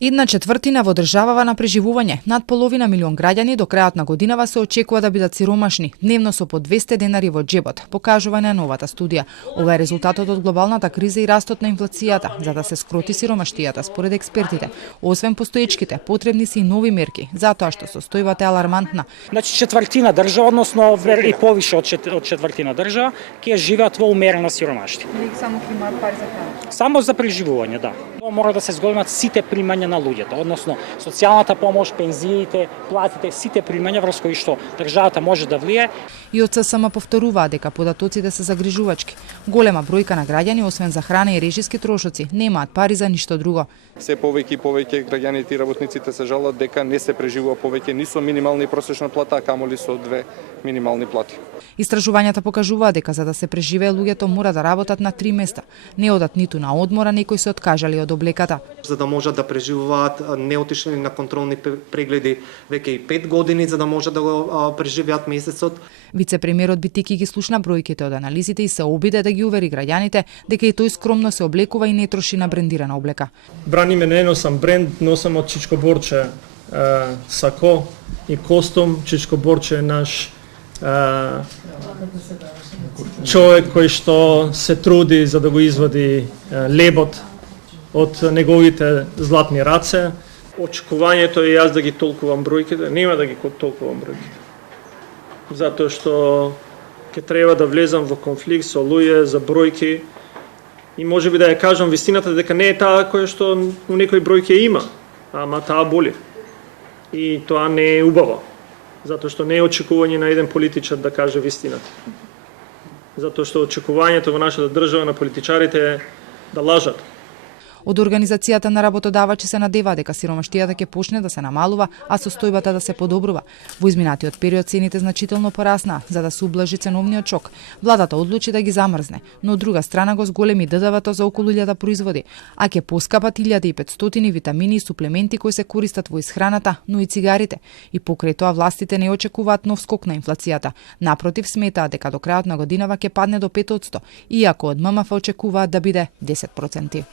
1/4 во државава на преживување. Над половина милион граѓани до крајот на годинава се очекува да бидат сиромашни, дневно со по 200 денари во џебот, покажува на новата студија. Ова е резултатот од глобалната криза и растот на инфлацијата, за да се скроти сиромаштијата според експертите. Освен постоечките, потребни се и нови мерки, затоа што состојбата е алармантна. Значи четвртина држава, односно и повише од четвртина држава, ќе живеат во умерено сиромаштво. Или само ќе имаат пари за храна? Само за преживување, да. Мора да се зголемат сите примања на луѓето, односно социјалната помош, пензиите, платите, сите примања врз кои што државата може да влие. И од ССМ повторуваа дека податоците се загрижувачки. Голема бројка на граѓани, освен за храна и режиски трошоци, немаат пари за ништо друго. Се повеќе и повеќе граѓаните и работниците се жалат дека не се преживува повеќе ни со минимална и просечна плата, а камоли со две минимални плати. Истражувањата покажуваат дека за да се преживее луѓето мора да работат на 3 места. Не одат ниту на одмора, некои се откажали од облеката. За да можат да преживуваат, не отишли на контролни прегледи веќе и 5 години, за да можат да го преживеат месецот. Вице-премиерот Битики ги слушна бројките од анализите и се обиде да ги увери граѓаните дека и тој скромно се облекува и не троши на брендирана облека. Браниме, не носам бренд, носам од Чичко Борче сако и костум. Чичко Борче е наш човек кој што се труди за да го извади лебот од неговите златни раце. Очекувањето е јас да ги толкувам бројките, нема да ги толкувам бројките. Затоа што ќе треба да влезам во конфликт со луѓе за бројки и можеби да ја кажам вистината дека не е таа која што у некои бројки има, ама таа боли. И тоа не е убаво, затоа што не е очекување на еден политичар да каже вистината. Затоа што очекувањето во нашата држава на политичарите е да лажат. Од Организацијата на работодавачи се надева дека сиромаштијата ќе почне да се намалува, а состојбата да се подобрува. Во изминатиот период цените значително пораснаа, за да се ублажи ценовниот шок. Владата одлучи да ги замрзне, но од друга страна го зголеми ДДВ-то за околу 1000 производи, а ќе поскапат 1500 витамини и суплементи кои се користат во исхраната, но и цигарите. И покрај тоа властите не очекуваат нов скок на инфлацијата. Напротив, сметаат дека до крајот на годинава ќе падне до 5%, иако од ММФ очекуваат да биде 10%.